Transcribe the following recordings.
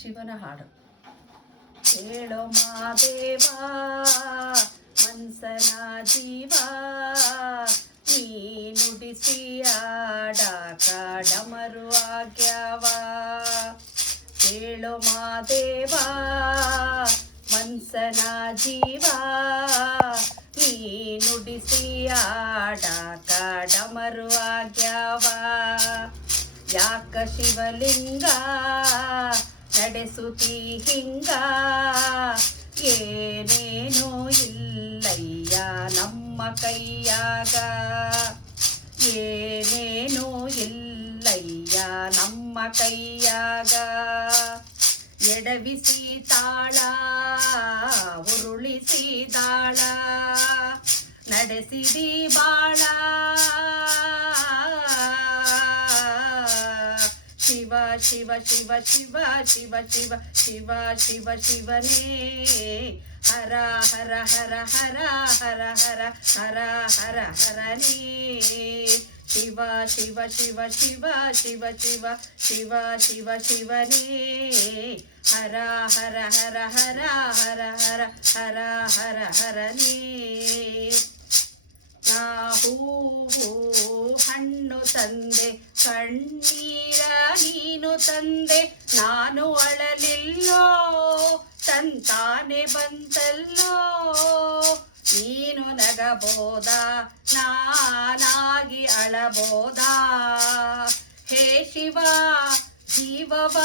ಶಿವನ ಹಾಡು. ಕೇಳೋ ಮಾದೇವಾ ಮನ್ಸನ ಜೀವ, ನೀ ನುಡಿಸಿ ಆಡಾಕ ಡಮರು ಆಗ್ಯಾವ. ಕೇಳೋ ಮಾದೇವಾ ಮನ್ಸನ ಜೀವ, ನೀ ನುಡಿಸಿ ಆಡಾಕ ಡಮರು ಆಗ್ಯಾವ. ಯಾಕ ಶಿವಲಿಂಗ ನಡೆಸುತ್ತಿ ಹಿಂಗ, ಏನೇನೂ ಇಲ್ಲಯ್ಯ ನಮ್ಮ ಕೈಯಾಗ. ಏನೇನೂ ಇಲ್ಲಯ್ಯ ನಮ್ಮ ಕೈಯಾಗ. ಎಡವಿಸಿ ತಾಳ ಉರುಳಿಸಿ ದಾಳ, ನಡೆಸಿದಿ ಬಾಳ ಶಿವ ಶಿವ ಶಿವ ಶಿವ ಶಿವ ಶಿವ ಶಿವ ಶಿವ ಶಿವನೇ. ಹರ ಹರ ಹರ ಹರ ಹರ ಹರ ಹರ ಹರ ಹರನೇ. ಶಿವ ಶಿವ ಶಿವ ಶಿವ ಶಿವ ಶಿವ ಶಿವ ಶಿವ ಶಿವನೇ. ಹರ ಹರ ಹರ ಹರ ಹರ ಹರ ಹರ ಹರ ಹರನೇ. ನಾ ಹೂವು ಹಣ್ಣು ತಂದೆ, ಕಣ್ಣೀರ ನೀನು ತಂದೆ, ನಾನು ಅಳಲಿಲ್ಲೋ ತಂತಾನೆ ಬಂತಲ್ಲೋ. ನೀನು ನಗಬೋದ ನಾನಾಗಿ ಅಳಬೋದ. ಹೇ ಶಿವ ಜೀವವ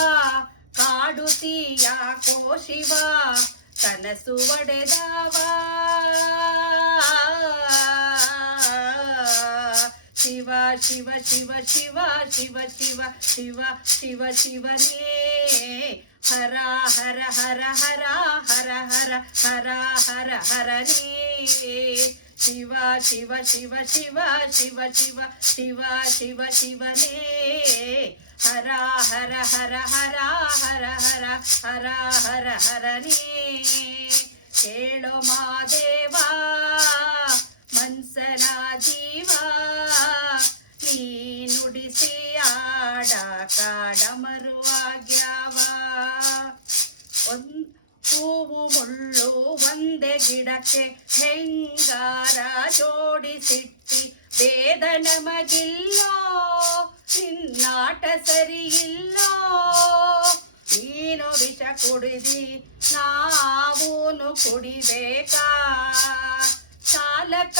ಕಾಡುತ್ತೀ ಯಾಕೋ ಶಿವ, ಕನಸು ಒಡೆದವ. ಶಿವ ಶಿವ ಶಿವ ಶಿವ ಶಿವ ಶಿವ ಶಿವ ಶಿವ ಶಿವನೇ. ಹರ ಹರ ಹರ ಹರ ಹರ ಹರ ಹರ ಹರ ಹರನೇ. ಶಿವ ಶಿವ ಶಿವ ಶಿವ ಶಿವ ಶಿವ ಶಿವ ಶಿವ ಶಿವನೇ. ಹರ ಹರ ಹರ ಹರ ಹರ ಹರ ಹರ ಹರ ಹರನೇ. ಕೇಳೋ ಮಾದೇವಾ ಮನ್ಸನ ಜೀವ, ನೀ ನುಡಿಸಿ ಆಡಾಕ ಡಮರು ಆಗ್ಯಾವ. ಹೂವು ಮುಳ್ಳು ಒಂದೇ ಗಿಡಕ್ಕೆ ಹೆಂಗಾರ ಜೋಡಿಸಿಟ್ಟಿ, ಭೇದ ನಮಗಿಲ್ಲೋ ನಿನ್ನಾಟ ಸರಿಯಿಲ್ಲೋ. ನೀನು ವಿಷ ಕುಡಿದಿ ನಾವೂನು ಕುಡಿಬೇಕಾ. ಚಾಲಕ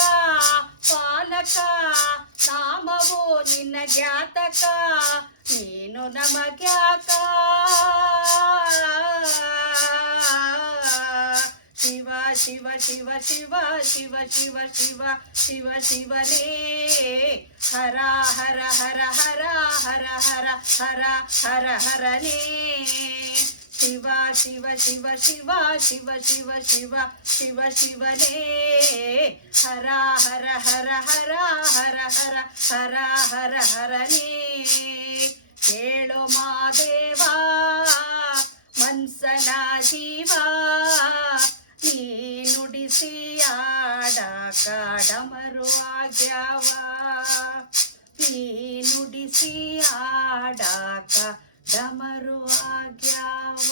ಪಾಲಕ ನಾಮವೋ ನಿನ್ನ ಜ್ಞಾತಕ, ನೀನು ನಮಗ್ಯಾಕ. ಶಿವ ಶಿವ ಶಿವ ಶಿವ ಶಿವ ಶಿವ ಶಿವ ಶಿವ ಶಿವನೇ. ಹರ ಹರ ಹರ ಹರ ಹರ ಹರ ಹರ ಹರ ಹರನೇ. ಶಿವ ಶಿವ ಶಿವ ಶಿವ ಶಿವ ಶಿವ ಶಿವ ಶಿವ ಶಿವನೇ. ಹರ ಹರ ಹರ ಹರ ಹರ ಹರ ಹರ ಹರ ಹರನೇ. ಕೇಳೋ ಮಾದೇವಾ ಮನ್ಸನ ಜೀವ, ನೀ ನುಡಿಸಿ ಆಡಾಕ ಡಮರು ಆಗ್ಯಾವ. ನೀ ನುಡಿಸಿ ಆಡಾಕ ಡಮರು ಆಗ್ಯಾವ.